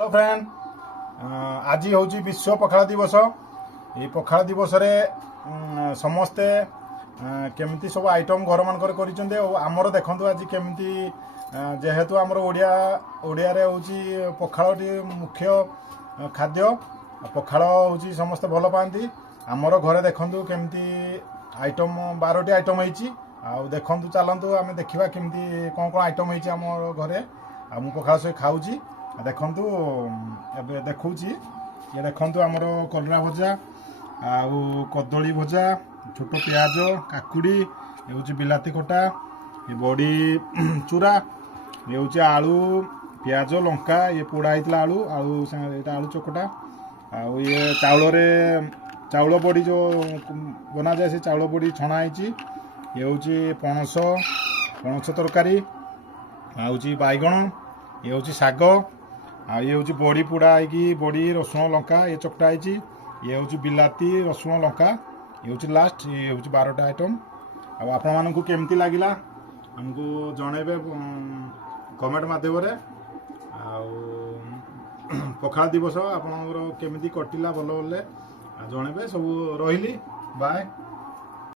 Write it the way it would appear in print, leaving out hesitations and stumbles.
Hello friend, आज हूँ विश्व पखाड़ दिवस। ये पखाड़ दिवस रे समस्ते केमती सब आइटम घर मान आमर देखु आज केमती जेहेतु आमर ओडिया रे हूँ पखाड़ मुख्य खाद्य। पखाड़ हूँ समस्ते भल पाती। आमर घरे देखु केमती आइटम 12टी आइटम होती। आउ देखु चलतु आम देखा केमती कौन कौन आइटम होती आम घरे। आ मु पखाड़ सही खाऊँ। देखु ए देखूँ ये देखु आमर कलरा भजा आउ कदली भजा, छोट प्याज, काकुड़ी, ये हूँ बिलाती खटा, ये बड़ी चूरा, ये हूँ आलू, प्याज, लंका, ये पोड़ा होता आलू आलू यहाँ आलू चकटा। आउ ये चाउल बड़ी जो बना जाए से चाउल बड़ी छणा होती। ये हूँ पणस तरकारी, आउची बैगण, ये हूँ शाग, ये हूँ बड़ी पोड़ा है बड़ी रसुण लंका ये चकटा है। ये हूँ बिलाती रसुण लंका, ये हूँ लास्ट। ये हूँ 12टा आइटम। आपण मानू केमती लगिला हमको जनइबे कमेंट माध्यम। पखाड़ दिवस आपणकर केमती कटिला भल भले जनइबे। सब रही बाय।